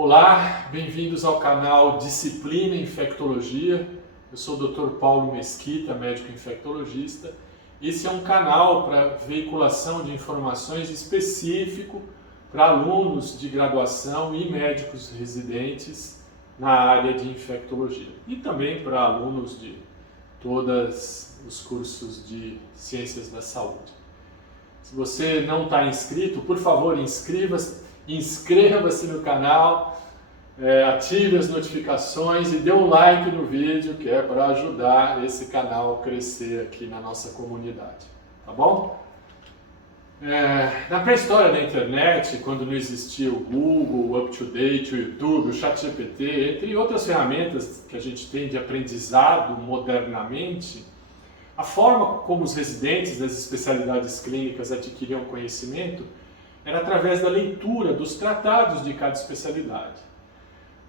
Olá, bem-vindos ao canal Disciplina Infectologia. Eu sou o Dr. Paulo Mesquita, médico infectologista. Esse é um canal para veiculação de informações específico para alunos de graduação e médicos residentes na área de infectologia e também para alunos de todos os cursos de ciências da saúde. Se você não está inscrito, por favor, inscreva-se no canal, ative as notificações e dê um like no vídeo, que é para ajudar esse canal a crescer aqui na nossa comunidade, tá bom? Na pré-história da internet, quando não existia o Google, o UpToDate, o YouTube, o ChatGPT, entre outras ferramentas que a gente tem de aprendizado modernamente, a forma como os residentes das especialidades clínicas adquiriam conhecimento era através da leitura dos tratados de cada especialidade.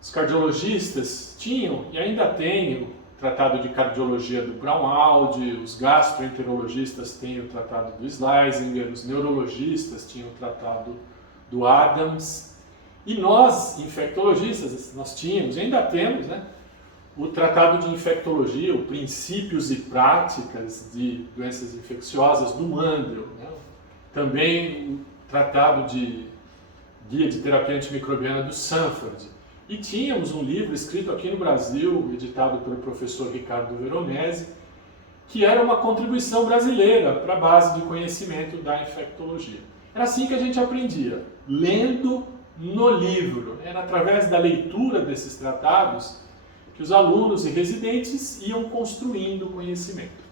Os cardiologistas tinham e ainda têm o tratado de cardiologia do Braunwald, os gastroenterologistas têm o tratado do Schlesinger, os neurologistas tinham o tratado do Adams, e nós, infectologistas, nós tínhamos e ainda temos, o tratado de infectologia, o Princípios e Práticas de Doenças Infecciosas do Mandel, também o tratado de Guia de Terapia Antimicrobiana do Sanford. E tínhamos um livro escrito aqui no Brasil, editado pelo professor Ricardo Veronese, que era uma contribuição brasileira para a base de conhecimento da infectologia. Era assim que a gente aprendia, lendo no livro. Era através da leitura desses tratados que os alunos e residentes iam construindo conhecimento.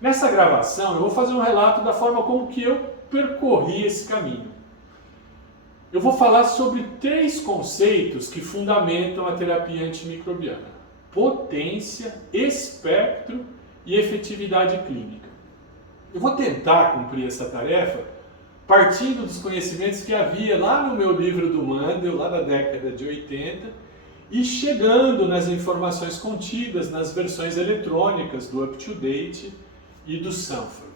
Nessa gravação eu vou fazer um relato da forma como que eu percorri esse caminho. Eu vou falar sobre 3 conceitos que fundamentam a terapia antimicrobiana: potência, espectro e efetividade clínica. Eu vou tentar cumprir essa tarefa partindo dos conhecimentos que havia lá no meu livro do Mandel, lá da década de 80, e chegando nas informações contidas nas versões eletrônicas do UpToDate e do Sanford.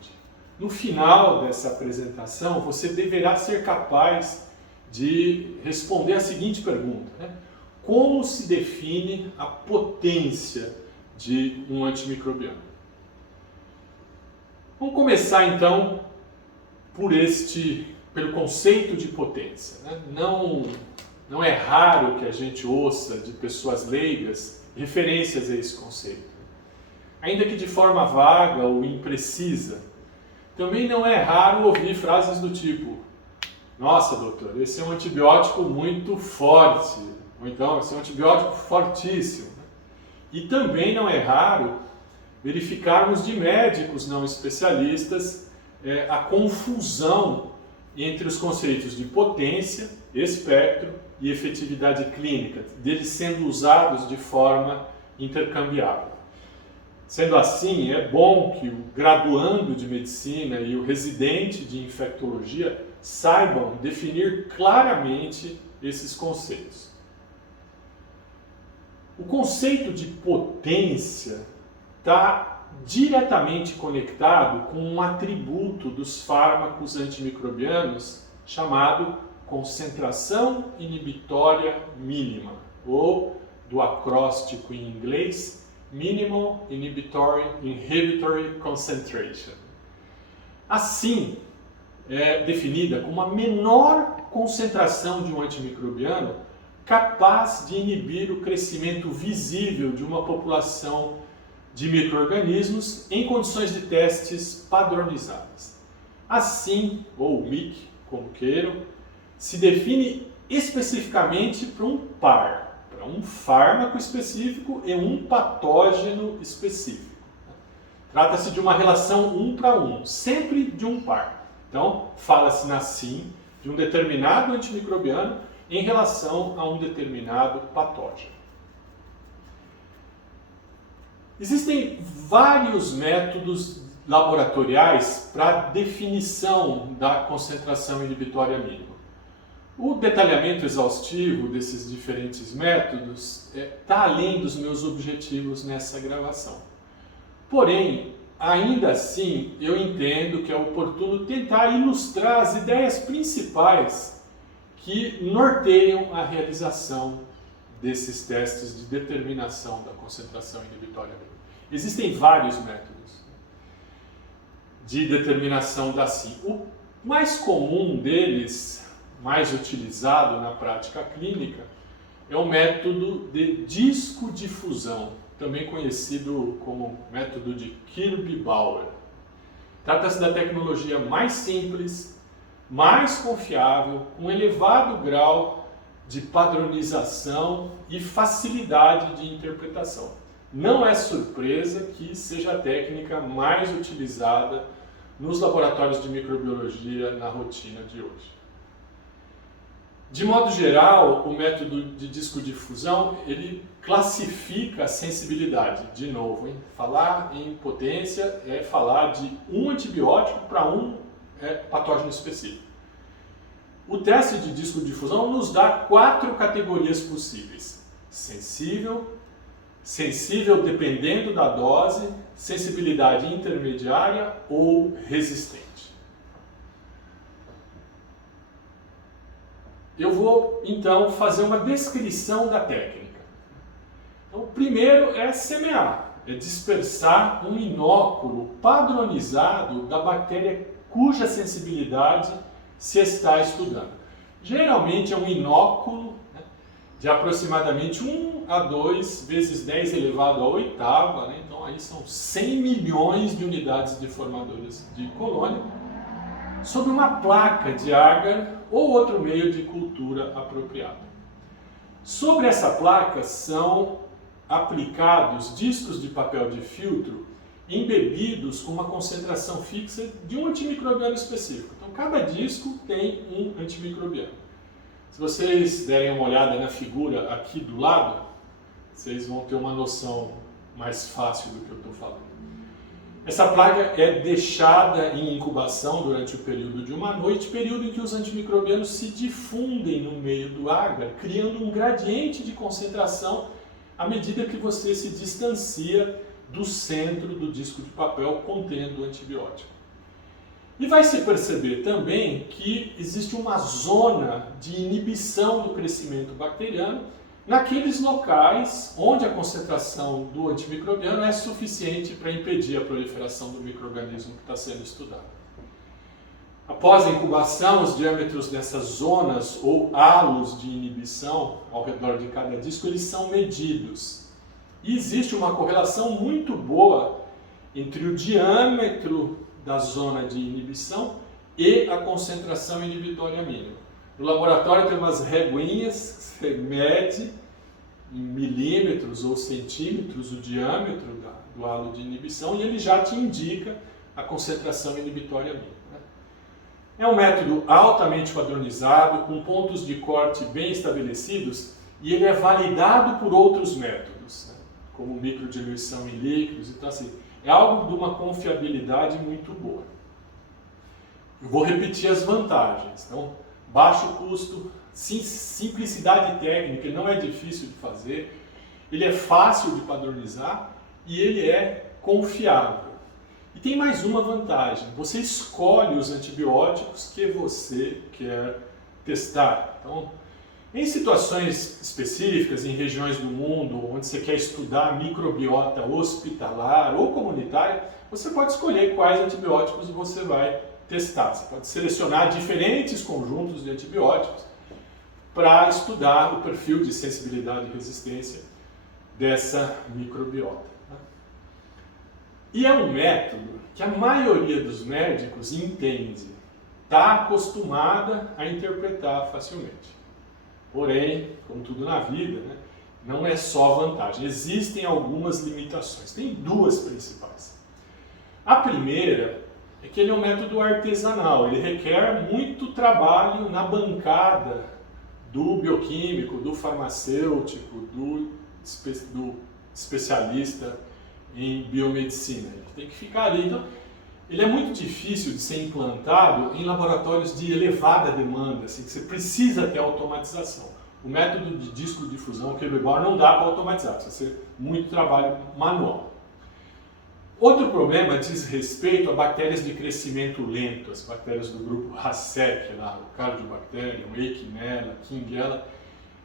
No final dessa apresentação, você deverá ser capaz de responder a seguinte pergunta: como se define a potência de um antimicrobiano? Vamos começar então pelo conceito de potência. Não é raro que a gente ouça de pessoas leigas referências a esse conceito, ainda que de forma vaga ou imprecisa. Também não é raro ouvir frases do tipo: nossa, doutor, esse é um antibiótico muito forte, ou então, esse é um antibiótico fortíssimo. E também não é raro verificarmos de médicos não especialistas a confusão entre os conceitos de potência, espectro e efetividade clínica, deles sendo usados de forma intercambiável. Sendo assim, é bom que o graduando de medicina e o residente de infectologia saibam definir claramente esses conceitos. O conceito de potência está diretamente conectado com um atributo dos fármacos antimicrobianos chamado concentração inibitória mínima, ou do acróstico em inglês Minimal Inhibitory Concentration. Assim, é definida como a menor concentração de um antimicrobiano capaz de inibir o crescimento visível de uma população de micro-organismos em condições de testes padronizadas. Assim, ou MIC, como queiram, se define especificamente para um par, para um fármaco específico e um patógeno específico. Trata-se de uma relação 1 para 1, sempre de um par. Então, fala-se assim de um determinado antimicrobiano em relação a um determinado patógeno. Existem vários métodos laboratoriais para definição da concentração inibitória mínima. O detalhamento exaustivo desses diferentes métodos está além dos meus objetivos nessa gravação. Porém, ainda assim, eu entendo que é oportuno tentar ilustrar as ideias principais que norteiam a realização desses testes de determinação da concentração inibitória mínima. Existem vários métodos de determinação da SIM. O mais comum deles, mais utilizado na prática clínica, é o método de discodifusão, também conhecido como método de Kirby-Bauer. Trata-se da tecnologia mais simples, mais confiável, com elevado grau de padronização e facilidade de interpretação. Não é surpresa que seja a técnica mais utilizada nos laboratórios de microbiologia na rotina de hoje. De modo geral, o método de discodifusão, ele classifica a sensibilidade. De novo, hein? Falar em potência é falar de um antibiótico para um patógeno específico. O teste de discodifusão nos dá 4 categorias possíveis: sensível, sensível dependendo da dose, sensibilidade intermediária ou resistente. Eu vou, então, fazer uma descrição da técnica. Então, o primeiro é semear, é dispersar um inóculo padronizado da bactéria cuja sensibilidade se está estudando. Geralmente é um inóculo de aproximadamente 1 a 2 vezes 10 elevado à oitava, né? Então aí são 100 milhões de unidades de formadoras de colônia, sobre uma placa de agar ou outro meio de cultura apropriado. Sobre essa placa são aplicados discos de papel de filtro embebidos com uma concentração fixa de um antimicrobiano específico. Então cada disco tem um antimicrobiano. Se vocês derem uma olhada na figura aqui do lado, vocês vão ter uma noção mais fácil do que eu estou falando. Essa placa é deixada em incubação durante o período de uma noite, período em que os antimicrobianos se difundem no meio do agar, criando um gradiente de concentração à medida que você se distancia do centro do disco de papel contendo o antibiótico. E vai se perceber também que existe uma zona de inibição do crescimento bacteriano naqueles locais onde a concentração do antimicrobiano é suficiente para impedir a proliferação do micro-organismo que está sendo estudado. Após a incubação, os diâmetros dessas zonas ou halos de inibição ao redor de cada disco, eles são medidos. E existe uma correlação muito boa entre o diâmetro da zona de inibição e a concentração inibitória mínima. No laboratório tem umas reguinhas que você mede em milímetros ou centímetros o diâmetro do halo de inibição e ele já te indica a concentração inibitória mínima. É um método altamente padronizado, com pontos de corte bem estabelecidos e ele é validado por outros métodos, como microdiluição em líquidos. Então, assim, é algo de uma confiabilidade muito boa. Eu vou repetir as vantagens. Então, baixo custo, simplicidade técnica, ele não é difícil de fazer, ele é fácil de padronizar e ele é confiável. E tem mais uma vantagem, você escolhe os antibióticos que você quer testar. Então, em situações específicas, em regiões do mundo onde você quer estudar microbiota hospitalar ou comunitária, você pode escolher quais antibióticos você vai testar. Você pode selecionar diferentes conjuntos de antibióticos para estudar o perfil de sensibilidade e resistência dessa microbiota. E é um método que a maioria dos médicos entende, está acostumada a interpretar facilmente. Porém, como tudo na vida, não é só vantagem, existem algumas limitações. Tem duas principais. A primeira é que ele é um método artesanal, ele requer muito trabalho na bancada do bioquímico, do farmacêutico, do especialista em biomedicina. Ele tem que ficar ali. Então, ele é muito difícil de ser implantado em laboratórios de elevada demanda, assim, que você precisa ter automatização. O método de discodifusão, Kirby-Bauer, não dá para automatizar, precisa ser muito trabalho manual. Outro problema diz respeito a bactérias de crescimento lento, as bactérias do grupo Racep, lá, o Cardiobacterium, Eikenella, Kingella,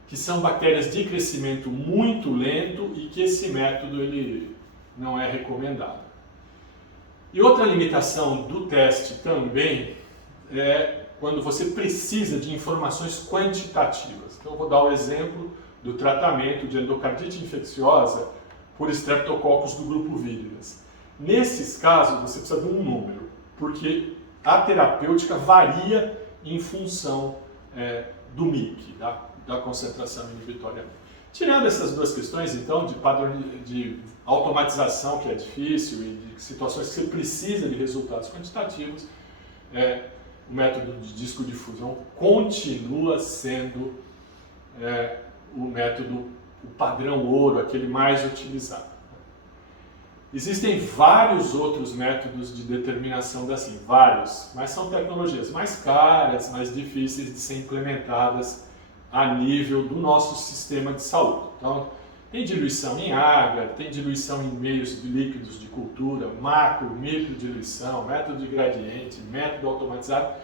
que são bactérias de crescimento muito lento e que esse método ele não é recomendado. E outra limitação do teste também é quando você precisa de informações quantitativas. Então eu vou dar o exemplo do tratamento de endocardite infecciosa por Streptococcus do grupo Viridas. Nesses casos você precisa de um número, porque a terapêutica varia em função do MIC, da concentração inibitória. Tirando essas duas questões, então, de padrão de automatização, que é difícil, e de situações que você precisa de resultados quantitativos, o método de discodifusão continua sendo o método, o padrão ouro, aquele mais utilizado. Existem vários outros métodos de determinação da SIM, vários, mas são tecnologias mais caras, mais difíceis de ser implementadas a nível do nosso sistema de saúde. Então, tem diluição em água, tem diluição em meios líquidos de cultura, macro, micro diluição, método de gradiente, método automatizado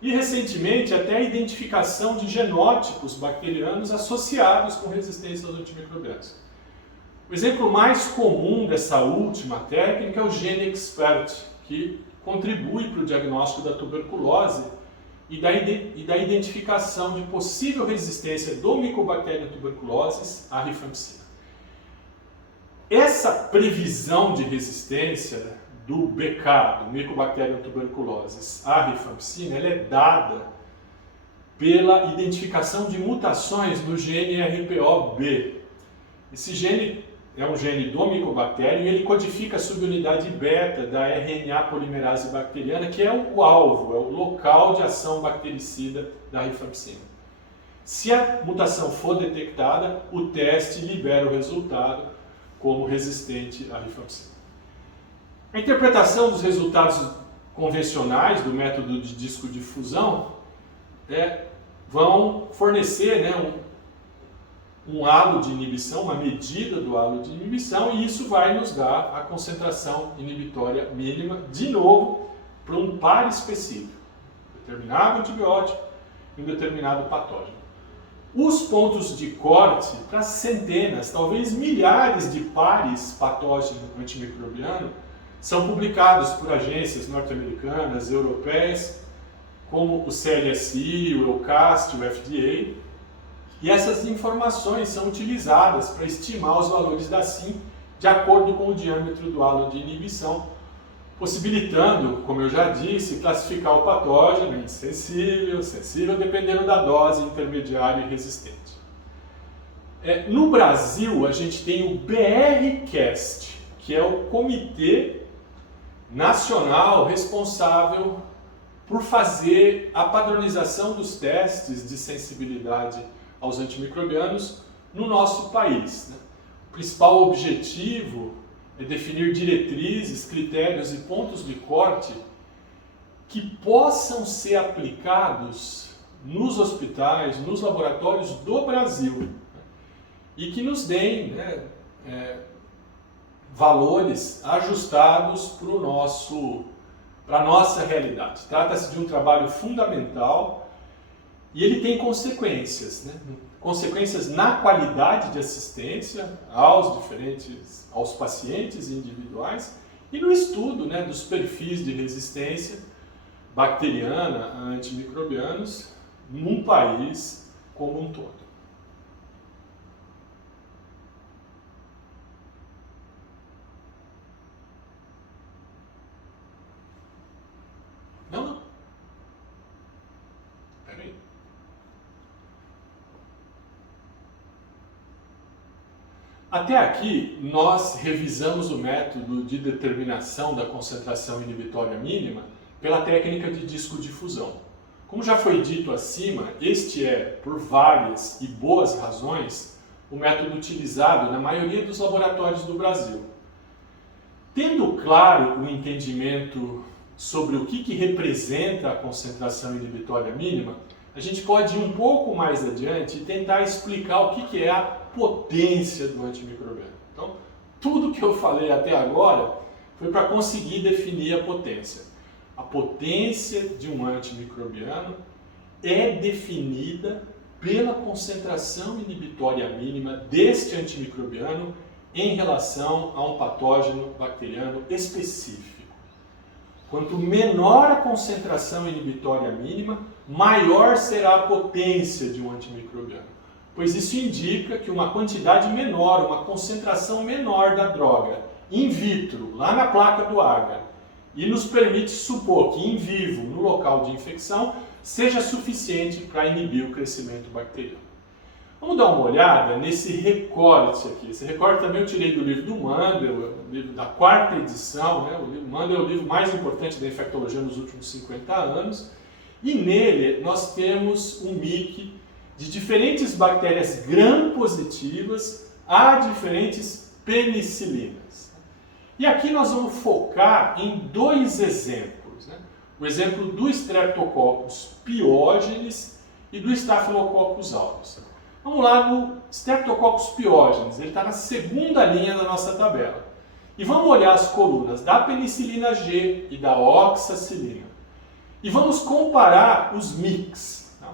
e, recentemente, até a identificação de genótipos bacterianos associados com resistência aos antimicrobianos. O exemplo mais comum dessa última técnica é o GeneXpert, que contribui para o diagnóstico da tuberculose e da identificação de possível resistência do Mycobacterium tuberculosis à rifampicina. Essa previsão de resistência do BK, do Mycobacterium tuberculosis à rifampicina, ela é dada pela identificação de mutações no gene RPO-B. Esse gene é um gene do micobactério e ele codifica a subunidade beta da RNA polimerase bacteriana, que é o alvo, é o local de ação bactericida da rifampicina. Se a mutação for detectada, o teste libera o resultado como resistente à rifampicina. A interpretação dos resultados convencionais do método de discodifusão vão fornecer um halo de inibição, uma medida do halo de inibição, e isso vai nos dar a concentração inibitória mínima, de novo, para um par específico, determinado antibiótico e um determinado patógeno. Os pontos de corte para centenas, talvez milhares de pares patógeno antimicrobiano são publicados por agências norte-americanas, europeias, como o CLSI, o EUCAST, o FDA, e essas informações são utilizadas para estimar os valores da SIM de acordo com o diâmetro do halo de inibição, possibilitando, como eu já disse, classificar o patógeno em sensível, sensível dependendo da dose, intermediário e resistente. No Brasil, a gente tem o BRCast, que é o Comitê Nacional responsável por fazer a padronização dos testes de sensibilidade aos antimicrobianos no nosso país. O principal objetivo é definir diretrizes, critérios e pontos de corte que possam ser aplicados nos hospitais, nos laboratórios do Brasil e que nos deem valores ajustados para a nossa realidade. Trata-se de um trabalho fundamental e ele tem consequências, consequências na qualidade de assistência aos pacientes individuais e no estudo dos perfis de resistência bacteriana a antimicrobianos num país como um todo. Não. Peraí. Até aqui, nós revisamos o método de determinação da concentração inibitória mínima pela técnica de discodifusão. Como já foi dito acima, este é, por várias e boas razões, o método utilizado na maioria dos laboratórios do Brasil. Tendo claro o entendimento sobre o que representa a concentração inibitória mínima, a gente pode ir um pouco mais adiante e tentar explicar o que é a potência do antimicrobiano. Então, tudo que eu falei até agora foi para conseguir definir a potência. A potência de um antimicrobiano é definida pela concentração inibitória mínima deste antimicrobiano em relação a um patógeno bacteriano específico. Quanto menor a concentração inibitória mínima, maior será a potência de um antimicrobiano, pois isso indica que uma quantidade menor, uma concentração menor da droga in vitro, lá na placa do agar, e nos permite supor que in vivo, no local de infecção, seja suficiente para inibir o crescimento bacteriano. Vamos dar uma olhada nesse recorte aqui. Esse recorte também eu tirei do livro do Mandel, livro da 4ª edição, né? O livro Mandel é o livro mais importante da infectologia nos últimos 50 anos, e nele nós temos um MIC de diferentes bactérias gram-positivas a diferentes penicilinas. E aqui nós vamos focar em 2 exemplos, né? O exemplo do Streptococcus pyogenes e do Staphylococcus aureus. Vamos lá no Streptococcus pyogenes, ele está na 2ª linha da nossa tabela. E vamos olhar as colunas da penicilina G e da oxacilina. E vamos comparar os MICs. Tá?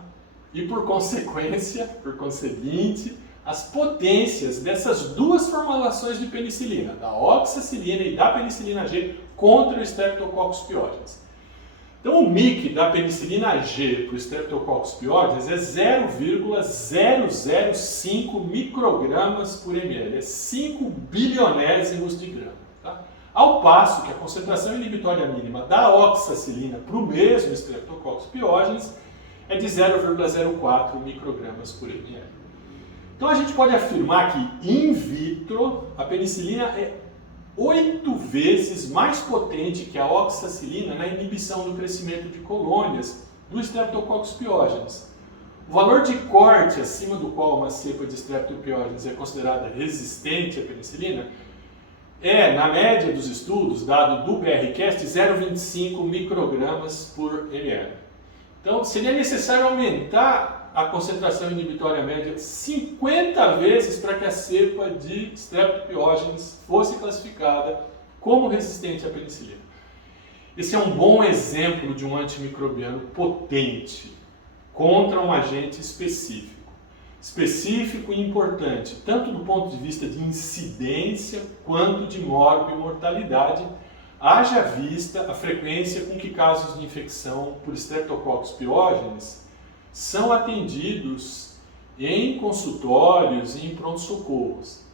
E por conseguinte, as potências dessas 2 formulações de penicilina, da oxacilina e da penicilina G, contra o Streptococcus pyogenes. Então, o MIC da penicilina G para o Streptococcus pyogenes é 0,005 microgramas por ml, é 5 bilionésimos de grama. Tá? Ao passo que a concentração inibitória mínima da oxacilina para o mesmo Streptococcus pyogenes é de 0,04 microgramas por ml. Então, a gente pode afirmar que, in vitro, a penicilina é 8 vezes mais potente que a oxacilina na inibição do crescimento de colônias do Streptococcus pyogenes. O valor de corte acima do qual uma cepa de Streptopyogenes é considerada resistente à penicilina é, na média dos estudos, dado do BRCast, 0,25 microgramas por ml. Então, seria necessário aumentar a concentração inibitória média 50 vezes para que a cepa de Streptopyogenes fosse classificada como resistente à penicilina. Esse é um bom exemplo de um antimicrobiano potente contra um agente específico. Específico e importante, tanto do ponto de vista de incidência quanto de morbimortalidade, haja vista a frequência com que casos de infecção por Streptococcus pyogenes são atendidos em consultórios e em pronto-socorros.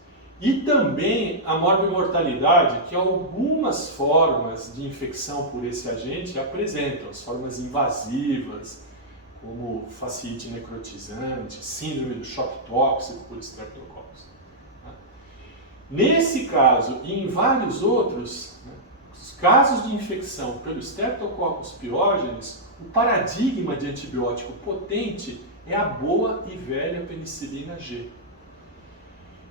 E também a morbimortalidade que algumas formas de infecção por esse agente apresentam, as formas invasivas, como fasciite necrotizante, síndrome do choque tóxico por Streptococcus. Nesse caso e em vários outros, os casos de infecção pelo Streptococcus pyogenes, o paradigma de antibiótico potente é a boa e velha penicilina G.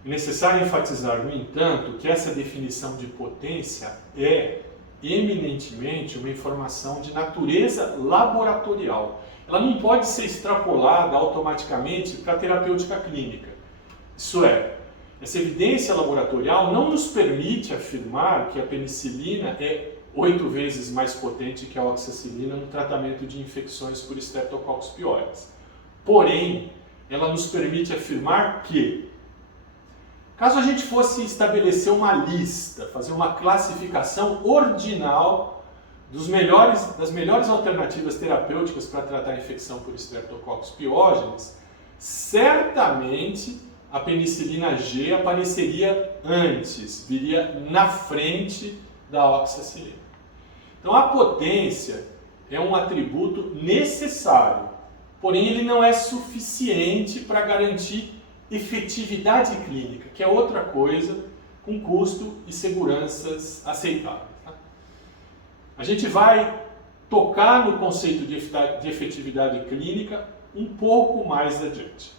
É necessário enfatizar, no entanto, que essa definição de potência é eminentemente uma informação de natureza laboratorial. Ela não pode ser extrapolada automaticamente para a terapêutica clínica. Isso é, essa evidência laboratorial não nos permite afirmar que a penicilina é 8 vezes mais potente que a oxacilina no tratamento de infecções por Streptococcus pyogenes. Porém, ela nos permite afirmar que, caso a gente fosse estabelecer uma lista, fazer uma classificação ordinal das melhores alternativas terapêuticas para tratar a infecção por Streptococcus pyogenes, certamente a penicilina G apareceria antes, viria na frente da oxacilina. Então a potência é um atributo necessário, porém ele não é suficiente para garantir efetividade clínica, que é outra coisa com custo e seguranças aceitáveis. Tá? A gente vai tocar no conceito de efetividade clínica um pouco mais adiante.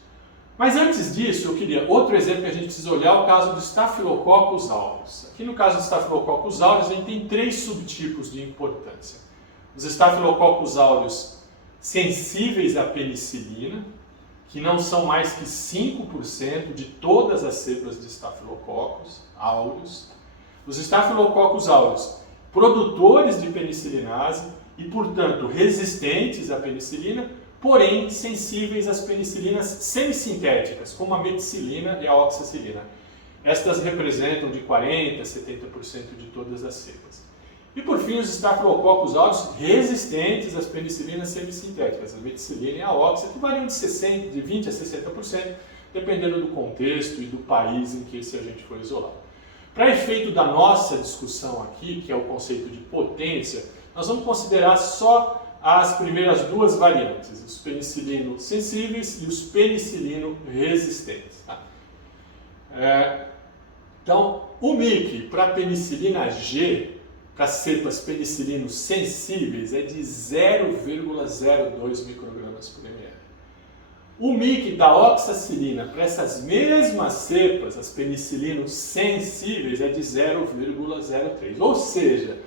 Mas antes disso, eu queria outro exemplo que a gente precisa olhar, o caso do Staphylococcus aureus. Aqui no caso do Staphylococcus aureus, a gente tem 3 subtipos de importância. Os Staphylococcus aureus sensíveis à penicilina, que não são mais que 5% de todas as cepas de Staphylococcus aureus. os Staphylococcus aureus, produtores de penicilinase e, portanto, resistentes à penicilina, porém sensíveis às penicilinas semissintéticas, como a meticilina e a oxacilina. Estas representam de 40% a 70% de todas as cepas. E por fim, os Staphylococcus aureus resistentes às penicilinas semissintéticas, a meticilina e a oxa, que variam de 20% a 60%, dependendo do contexto e do país em que esse agente foi isolado. Para efeito da nossa discussão aqui, que é o conceito de potência, nós vamos considerar só as primeiras duas variantes, os penicilino sensíveis e os penicilino resistentes. Tá? Então, o MIC para penicilina G, para cepas penicilino sensíveis, é de 0,02 microgramas por ml. O MIC da oxacilina para essas mesmas cepas, as penicilino sensíveis, é de 0,03. Ou seja,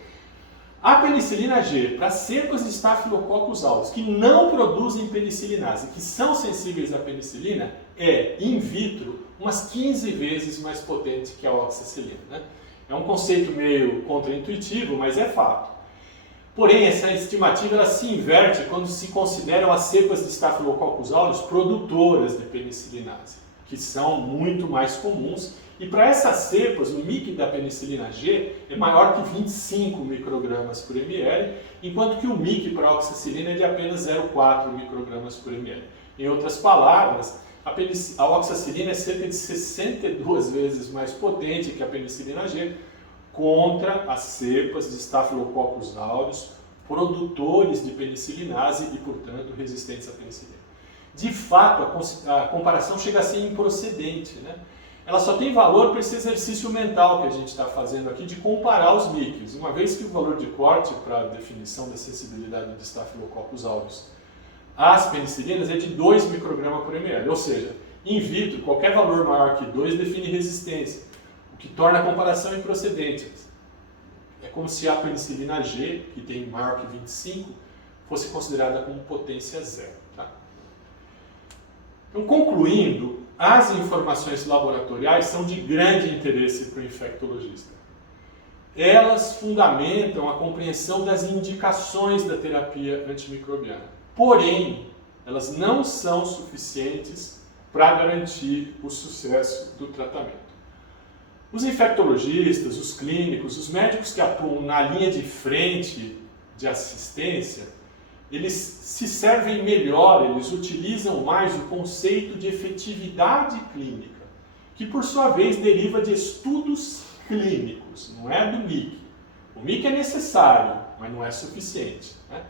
a penicilina G para cepas de Staphylococcus aureus que não produzem penicilinase, que são sensíveis à penicilina, é, in vitro, umas 15 vezes mais potente que a oxacilina. Né? É um conceito meio contraintuitivo, mas é fato. Porém, essa estimativa ela se inverte quando se consideram as cepas de Staphylococcus aureus produtoras de penicilinase, que são muito mais comuns. E para essas cepas, o MIC da penicilina G é maior que 25 microgramas por ml, enquanto que o MIC para a oxacilina é de apenas 0,4 microgramas por ml. Em outras palavras, a oxacilina é cerca de 62 vezes mais potente que a penicilina G contra as cepas de Staphylococcus aureus, produtores de penicilinase e, portanto, resistentes à penicilina. De fato, a comparação chega a ser improcedente, né? Ela só tem valor para esse exercício mental que a gente está fazendo aqui de comparar os MICs, uma vez que o valor de corte para a definição da sensibilidade de Staphylococcus aureus às penicilinas é de 2 microgramas por ml, ou seja, in vitro, qualquer valor maior que 2 define resistência, o que torna a comparação improcedente. É como se a penicilina G, que tem maior que 25, fosse considerada como potência zero. Tá? Então, concluindo, as informações laboratoriais são de grande interesse para o infectologista. Elas fundamentam a compreensão das indicações da terapia antimicrobiana. Porém, elas não são suficientes para garantir o sucesso do tratamento. Os infectologistas, os clínicos, os médicos que atuam na linha de frente de assistência, eles se servem melhor, eles utilizam mais o conceito de efetividade clínica, que por sua vez deriva de estudos clínicos, não é do MIC. O MIC é necessário, mas não é suficiente. Né?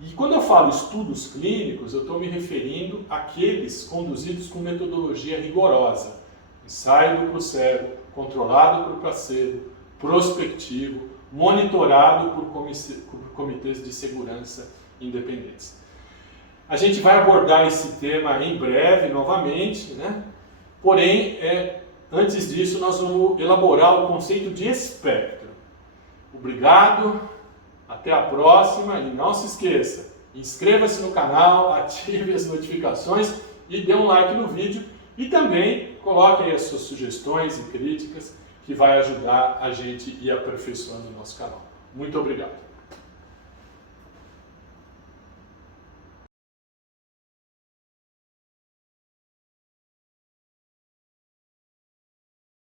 E quando eu falo estudos clínicos, eu estou me referindo àqueles conduzidos com metodologia rigorosa, ensaio duplo cego, controlado por placebo, prospectivo, monitorado por comitês de segurança independentes. A gente vai abordar esse tema em breve, novamente, né? Porém, antes disso, nós vamos elaborar o conceito de espectro. Obrigado, até a próxima e não se esqueça, inscreva-se no canal, ative as notificações e dê um like no vídeo e também coloque aí as suas sugestões e críticas que vai ajudar a gente a ir aperfeiçoando o nosso canal. Muito obrigado.